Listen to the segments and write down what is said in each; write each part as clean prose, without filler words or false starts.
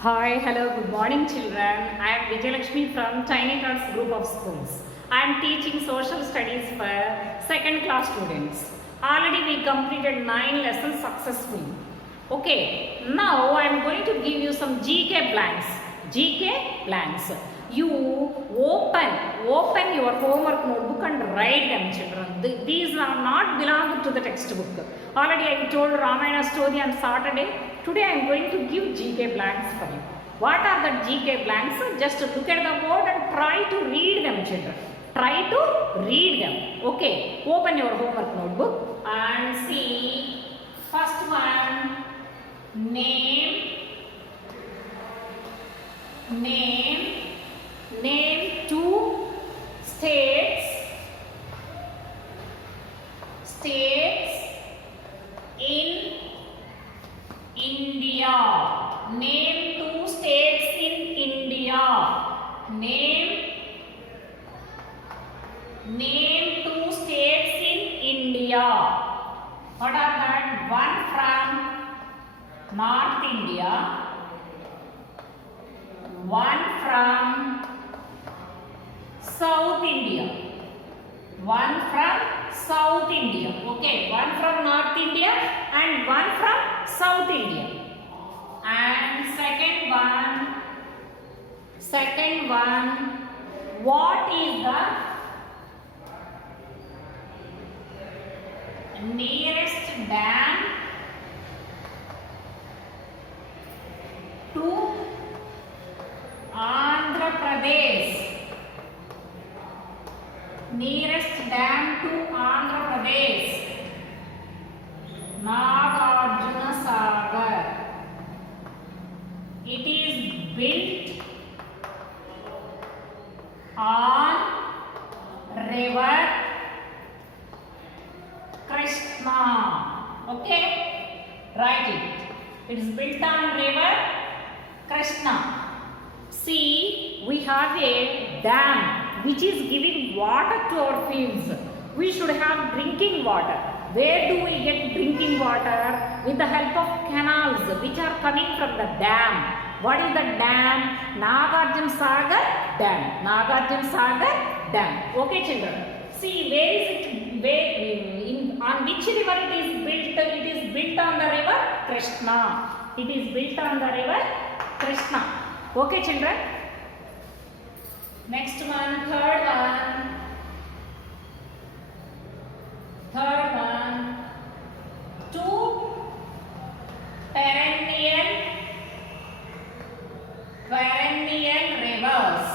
Hi, hello, good morning children. I am Vijayalakshmi from Tiny Tots Group of Schools. I am teaching social studies for second class students. Already we completed 9 lessons successfully. Okay, now I am going to give you some GK blanks. GK blanks. You open your homework notebook and write them, children. These are not belong to the textbook. Already I told Ramayana story on Saturday. Today I am going to give GK blanks for you. What are the GK blanks? Just look at the board and try to read them, children. Try to read them. Okay, open your homework notebook and see. First one, name two states in India. Name two states in India. Name two states in India. What are that? One from North India, one from South India. One from South India. Okay, one from North India and one from South India. And second one, what is the nearest dam to Andhra Pradesh? Nearest dam to Andhra Pradesh. Nagarjuna Sagar. It is built on river Krishna. Okay, write it. It is built on river Krishna. See, we have a dam which is giving water to our fields. We should have drinking water. Where do we get drinking water? With the help of canals which are coming from the dam. What is the dam? Nagarjuna Sagar Dam. Nagarjuna Sagar Dam. Okay, children. See, where is it? On which river it is built? It is built on the river Krishna. It is built on the river Krishna. Okay, children. Next one, third one. Two perennial rivers.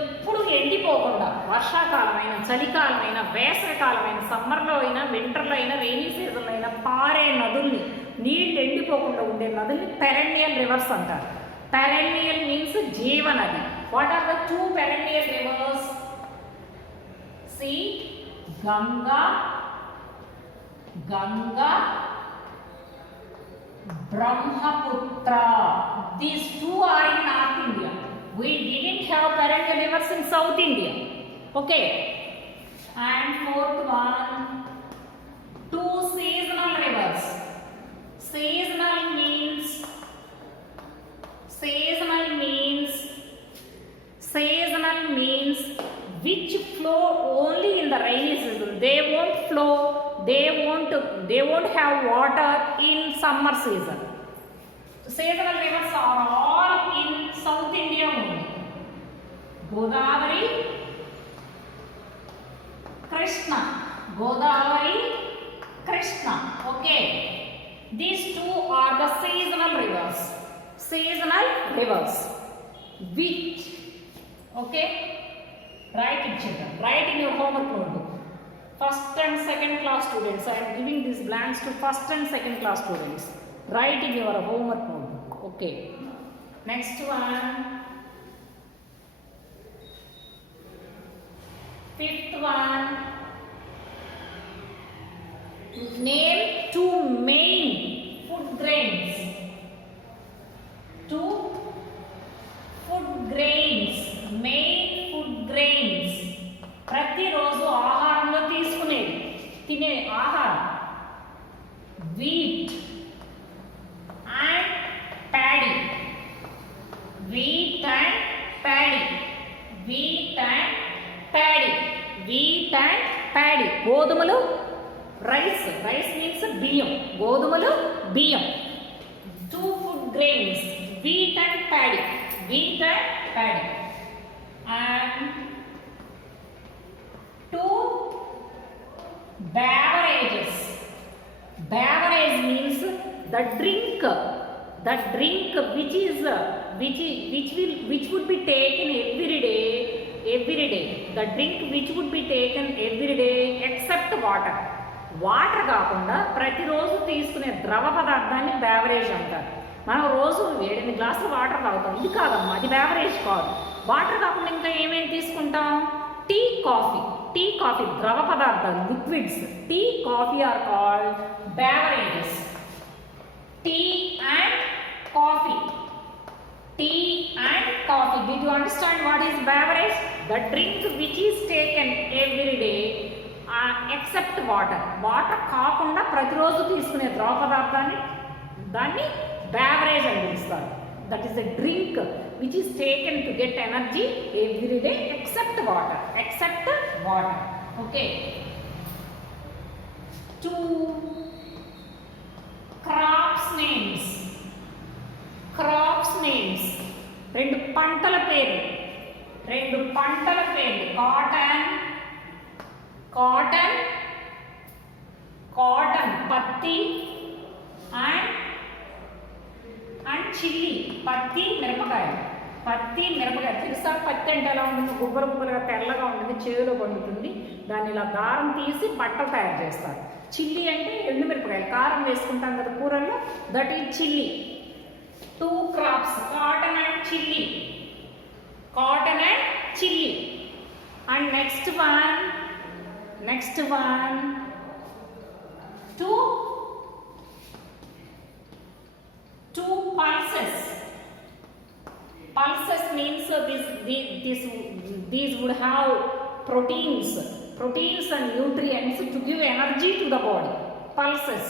ఎప్పుడు ఎండిపోకుండా వర్షాకాలమైన, చలికాలమైన, వేసవికాలమైన, సమ్మర్లో అయినా, వింటర్లో అయినా, రెయినీ సీజన్లో అయినా పారే నదుల్ని, నీళ్ళు ఎండిపోకుండా ఉండే నదుల్ని పెరెన్నియల్ రివర్స్ అంటారు. పెరెన్నియల్ మీన్స్ జీవనది. What are the two perennial rivers? See Ganga, Brahmaputra. These two are in North India. We didn't have perennial rivers in South India. Okay. And fourth one, two seasonal rivers. Seasonal means which flow only in the rainy season. They won't flow, they won't have water in summer season. Seasonal rivers are all in South India only. Godavari, Krishna. Okay. These two are the seasonal rivers. Which, okay, write it, children. Write in your homework notebook. First and second class students. I am giving these blanks to first and second class students. Write in your homework notebook. Okay. Next one. Fifth one. Name two main food grains. Main food grains. ప్రతిరోజు ఆహారంలో తీసుకునేది, తినే ఆహారం. wheat and paddy. గోధుమలు, rice, rice means బియ్యం, గోధుమలు, బియ్యం. 2 food grains, wheat and paddy, wheat and paddy. And 2 beverages. Beverage means the drink which would be taken every day, the drink which would be taken every day except water. Water కాకుండా ప్రతిరోజు తీసుకునే ద్రవ పదార్థాన్ని బేవరేజ్ అంటారు. మనం రోజు 7 గ్లాసులు వాటర్ తాగుతాం, ఇది కాదమ్మా, అది బేవరేజ్ కాదు. వాటర్ కాకుండా ఇంకా ఏమేమి తీసుకుంటాం? టీ, కాఫీ ద్రవ పదార్థాలు, liquids. Tea, coffee are called beverages. Tea and coffee. Did you understand what is beverage? The drink which is taken every day except water. Water కాకుండా ప్రతిరోజు తీసుకునే ద్రవ పదార్థాన్ని దాన్ని బేవరేజ్ అని పిలుస్తారు. That is the drink which is taken to get energy every day except water. Okay. 2 crops names. 2 పంటల పేర్లు. కాటన్ పత్తి అండ్ చిల్లీ. పత్తి మిరపకాయ. తెలుసా పత్తి అంటే ఎలా ఉంటుంది? గుబ్బలుగా తెల్లగా ఉంటుంది, చేదులో పండుతుంది. దాన్ని ఇలా దారం తీసి బట్టలు తయారు చేస్తారు. చిల్లీ అంటే ఎండు మిరపకాయలు, కారం వేసుకుంటాం కదా కూరల్లో, that is chilli. 2 crops, cotton and chilli. And next one, 2 pulses. Pulses means these would have proteins and nutrients to give energy to the body. Pulses.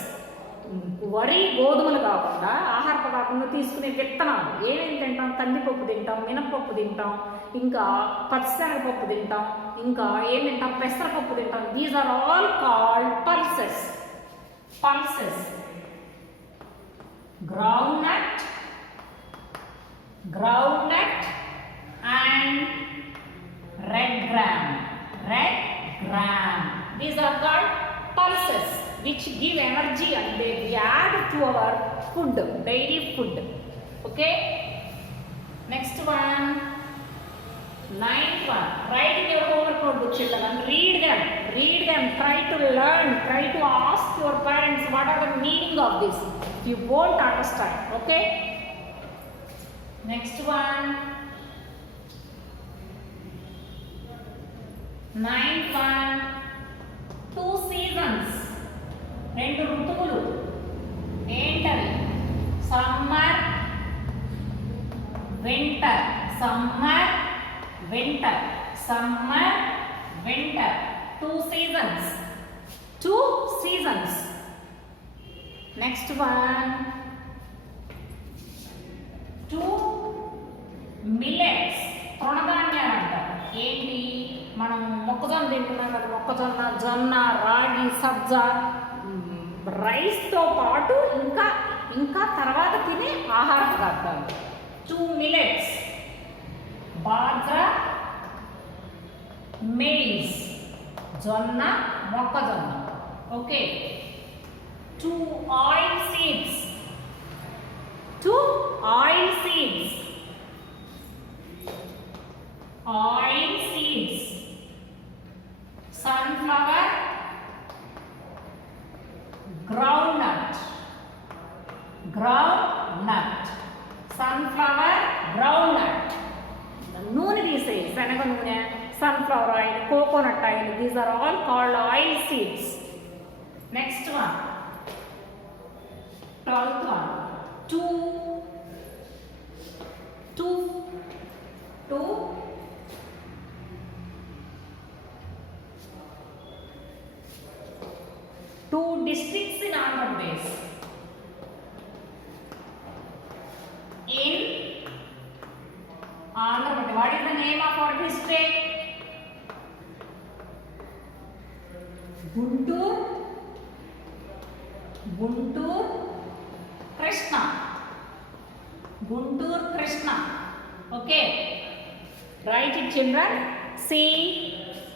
వరి, గోధుమలు కాకుండా ఆహార పదార్థంలో తీసుకునే విత్తనాలు. ఏమేమి తింటాం? కందిపప్పు తింటాం, మినపప్పు తింటాం, ఇంకా పచ్చిశనగపప్పు తింటాం, ఇంకా ఏం తింటాం? పెసరపప్పు తింటాం. These are all called pulses. Groundnut and red gram. These are called pulses which give energy and they add to our food, daily food. Okay. Next one, 9th one. Write in your homework notebook, children, and read them. Try to learn. Try to ask your parents what are the meaning of this. You won't understand. Okay. Next one, 9th one. 2 seasons. 2 ఋతువులు. ఏంటవి? Summer, winter. 2 seasons. Next one, 2 millets. తృణధాన్యాలు అంటారు. ఏంటి? మనం మొక్కజొన్న తింటున్నాం కదా, మొక్కజొన్న, జొన్న, రాగి, సజ్జ, రైస్తో పాటు ఇంకా తర్వాత తినే ఆహార పదార్థాలు. 2 millets. బాజ్రా, మేజ్. జొన్న, మొక్కజొన్న. ఓకే. 2 oil seeds. Sunflower, groundnut. నూనె తీసేయి, శనగ నూనె, sunflower oil, coconut oil. These are all called oil seeds. Next one, 12th one. 2 districts in Andhra Pradesh. In Andhra Pradesh, what is the name of our district? Guntur, Guntur, Krishna. Guntur, Krishna. Okay. Write it, children. See,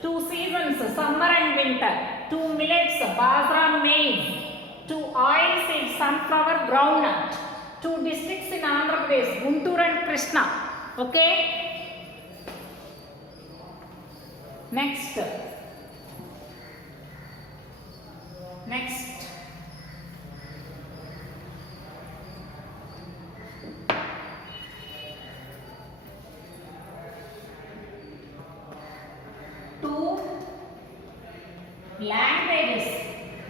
2 seasons, summer and winter. 2 millets, bajra, maize. 2 oil seeds, sunflower, groundnut. 2 districts in Andhra Pradesh, Guntur and Krishna. Okay. Next. Two languages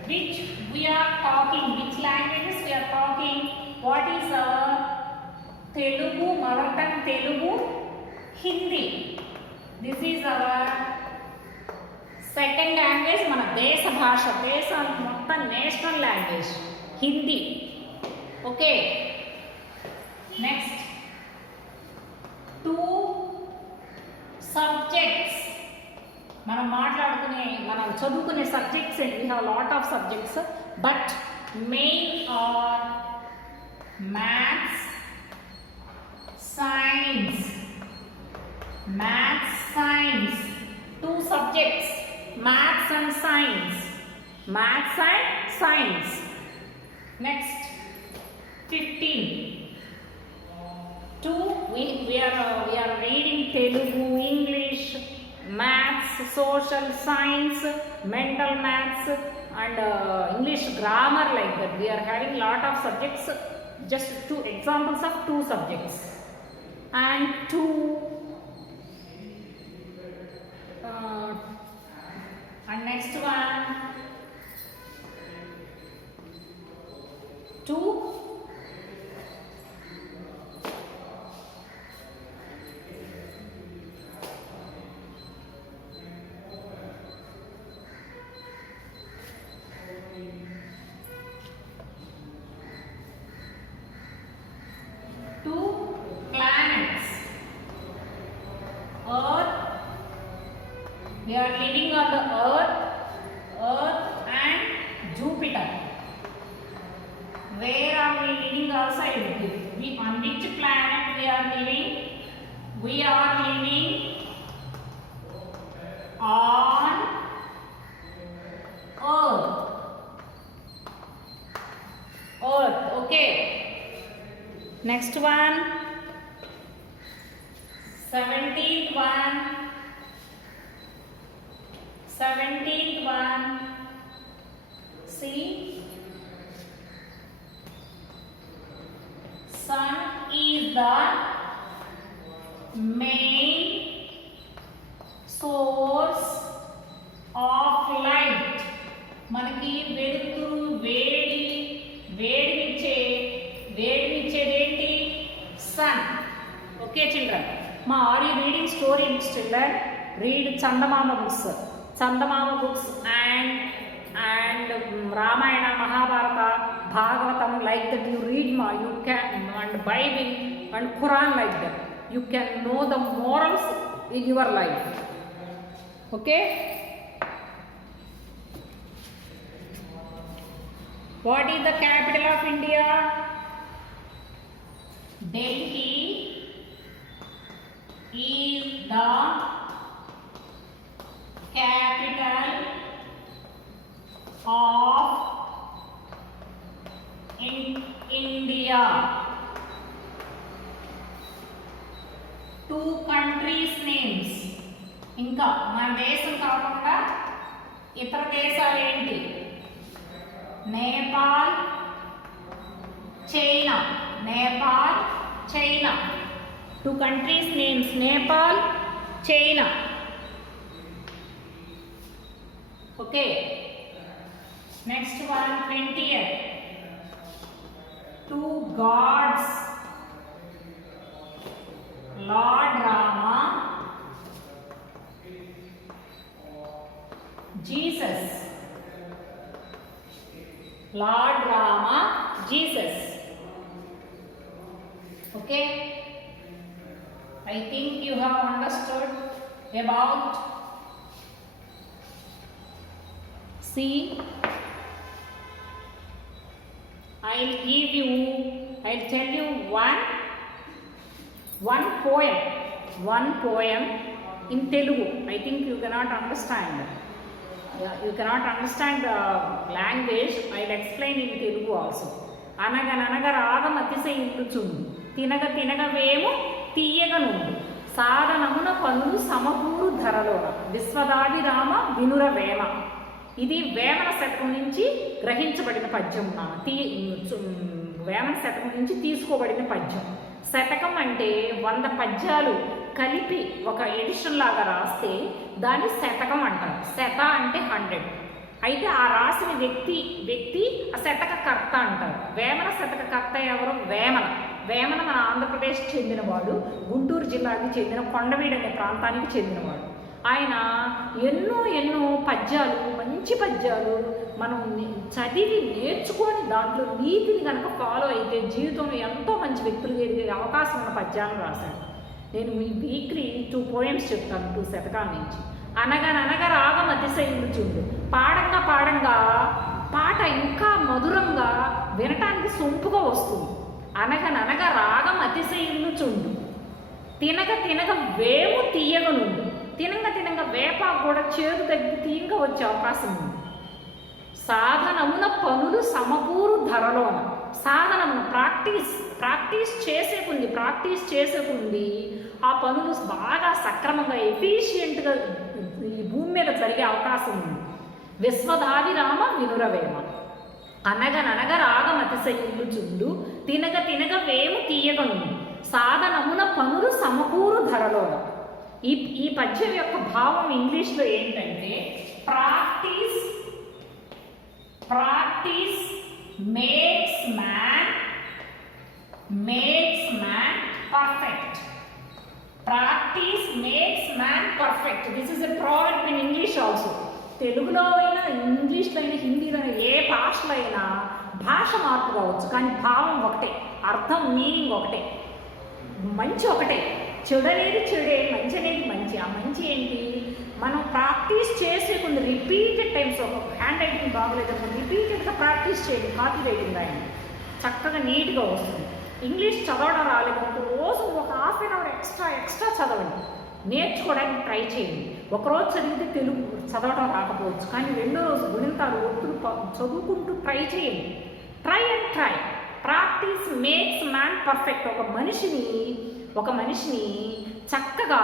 which we are talking. Which languages we are talking? What is our Telugu, mother tongue Telugu, Hindi. This is our second language, మన దేశ భాష, దేశానికి మొత్తం national language Hindi. Okay. Next 2 subjects. మనం చదువుకునే subjects and we have lot of subjects, but main are maths, science. Maths, science. 2 subjects, maths and science. Maths and science. Next, 15. 2 we are reading Telugu, English, maths, social science, mental maths, and English grammar, like that. We are having lot of subjects. Just 2 examples of 2 subjects. And 2 and next one 2 planets. Earth, we are living on the earth and Jupiter. Where are we living outside? On which planet we are living? We are living on earth. Okay. Next one, 17th one. 17th one. See, sun is the main source of light. మనకి వెలుతురు, వేడినిచ్చేదేంటి? Sun. Okay children. Are you reading story books children? Read Chandamama books and Ramayana, Mahabharata, Bhagavatam, like that you read you can, and Bible and Quran, like that you can know the morals in your life. Okay. What is the capital of India? Delhi is the capital of India. 2 countries names. ఇంకా మన దేశం కాకుండా ఇతర దేశాలు ఏంటి? నేపాల్, చైనా. 2 countries names, Nepal, China. Okay. Next one, 20th. 2 gods, Lord Rama, Jesus. Lord Rama, Jesus. Okay. I think you have understood about See, I'll tell you one poem in Telugu. I think you cannot understand. Yeah, you cannot understand the language. I'll explain in Telugu also. అనగననగ రాగం అతిశయించుచుండు, తినగ తినగ వేము తీయగనుండు, సాధనమున పనులు సమకూరు ధరలోన, విశ్వదాభిరామ వినుర వేమ. ఇది వేమన శతకం నుంచి గ్రహించబడిన పద్యం. వేమన శతకం నుంచి తీసుకోబడిన పద్యం. శతకం అంటే 100 పద్యాలు కలిపి ఒక ఎడిషన్ లాగా రాస్తే దాన్ని శతకం అంటారు. శత అంటే 100. అయితే ఆ రాసిన వ్యక్తి ఆ శతకకర్త అంటారు. వేమన శతకకర్త ఎవరు? వేమన మన ఆంధ్రప్రదేశ్ చెందినవాడు, గుంటూరు జిల్లాకి చెందిన కొండవీడు అనే ప్రాంతానికి చెందినవాడు. ఆయన ఎన్నో పద్యాలు, మంచి పద్యాలు మనం చదివి నేర్చుకొని దాంట్లో నీతిని కనుక ఫాలో అయితే జీవితంలో ఎంతో మంచి వ్యక్తులు ఎదిగే అవకాశం ఉన్న పద్యాలను రాశాడు. నేను మీ వీక్లీ 2 పోయమ్స్ చెప్తాను 2 శతకాల నుంచి. అనగననగ రాగం అతిశయించుచుండు, పాడంగా పాట ఇంకా మధురంగా వినటానికి సొంపుగా వస్తుంది. అనగననగ రాగం అతిశయించుచుండు, తినగ తినగ వేము తీయగనుండు. తినంగా వేపాకు కూడా చేదు తగ్గి తీయంగా వచ్చే అవకాశం ఉంది. సాధనమున పనులు సమకూరు ధరలోన. సాధనమున ప్రాక్టీస్ చేసే కొంది ఆ పనులు బాగా సక్రమంగా ఎఫిషియెంట్గా ఈ భూమి మీద జరిగే అవకాశం ఉంది. విశ్వదాభిరామ వినురవేమ. అనగననగ రాగం అతిశయించుచుండు, తినగ తినగ వేము తీయగనుండు, సాధనమున పనులు సమకూరు ధరలోన. ఈ పద్యం యొక్క భావం ఇంగ్లీష్లో ఏంటంటే practice makes man perfect. Practice makes man perfect. This is a proverb in English also. తెలుగులో అయినా, ఇంగ్లీష్లో అయినా, హిందీలో అయినా, ఏ భాషలో అయినా భాష మార్పు కావచ్చు, కానీ భావం ఒకటే, అర్థం మీనింగ్ ఒకటే, మంచి ఒకటే. చెడు అనేది చెడే, మంచి అనేది మంచి. ఆ మంచి ఏంటి? మనం ప్రాక్టీస్ చేసే కొన్ని రిపీటెడ్ టైమ్స్. ఒక హ్యాండ్ రైటింగ్ బాగోలేదనుకో రిపీటెడ్గా ప్రాక్టీస్ చేయండి. కాపీ రైటింగ్ రాయండి, చక్కగా నీట్గా వస్తుంది. ఇంగ్లీష్ చదవడం రాలేదనుకో రోజు ఒక ½ an hour ఎక్స్ట్రా చదవండి, నేర్చుకోవడానికి ట్రై చేయండి. ఒకరోజు చదివితే తెలుగు చదవడం రాకపోవచ్చు, కానీ 2వ రోజు గుణింతాలు ఒత్తులు చదువుకుంటూ ట్రై చేయండి. Try. Practice makes man perfect. ఒక మనిషిని చక్కగా,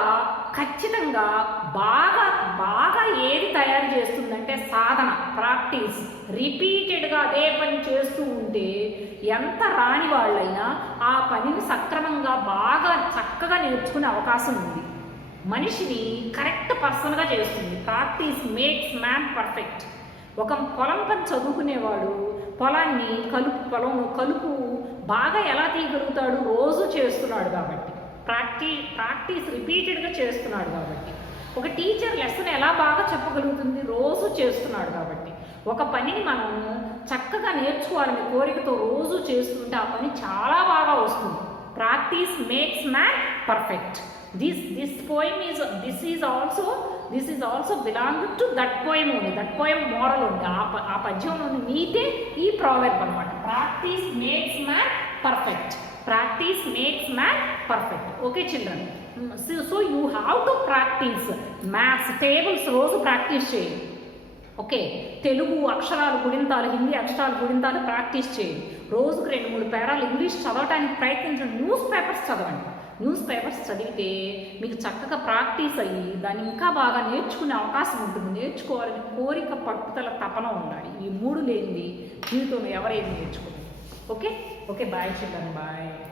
ఖచ్చితంగా, బాగా ఏది తయారు చేస్తుందంటే సాధన, ప్రాక్టీస్. రిపీటెడ్గా అదే పని చేస్తూ ఉంటే ఎంత రాని వాళ్ళైనా ఆ పనిని సక్రమంగా బాగా చక్కగా నేర్చుకునే అవకాశం ఉంది. మనిషిని కరెక్ట్ పర్సన్గా చేస్తుంది. Practice makes man perfect. ఒక పొలం పని చదువుకునేవాడు పొలాన్ని కలుపు బాగా ఎలా తీయగలుగుతాడు? రోజు చేస్తున్నాడు కాబట్టి. ప్రాక్టీస్ రిపీటెడ్గా చేస్తున్నాడు కాబట్టి. ఒక టీచర్ లెసన్ ఎలా బాగా చెప్పగలుగుతుంది? రోజు చేస్తున్నాడు కాబట్టి. ఒక పనిని మనం చక్కగా నేర్చుకోవాలనే కోరికతో రోజు చేస్తుంటే ఆ పని చాలా బాగా వస్తుంది. Practice makes man perfect. This is also belong to that poem only. That poem moral ఉంది. ఆ పద్యంలోని నీతే ఈ ప్రావర్బ్ అనమాట. Practice makes man perfect. Practice makes man perfect. Okay children, so you have to practice maths, tables రోజు ప్రాక్టీస్ చేయండి. ఓకే, తెలుగు అక్షరాలు గుణింతాలు, హిందీ అక్షరాలు గుణింతాలు ప్రాక్టీస్ చేయండి. రోజుకు 2-3 పేరాలు ఇంగ్లీష్ చదవడానికి ప్రయత్నించండి. న్యూస్ పేపర్స్ చదవండి. న్యూస్ పేపర్స్ చదివితే మీకు చక్కగా ప్రాక్టీస్ అయ్యి దాన్ని ఇంకా బాగా నేర్చుకునే అవకాశం ఉంటుంది. నేర్చుకోవాలని కోరిక, పట్టుదల, తపన ఉండాలి. ఈ 3 లేనిది జీవితంలో ఎవరైనా నేర్చుకోవాలి. Okay, bye children, bye.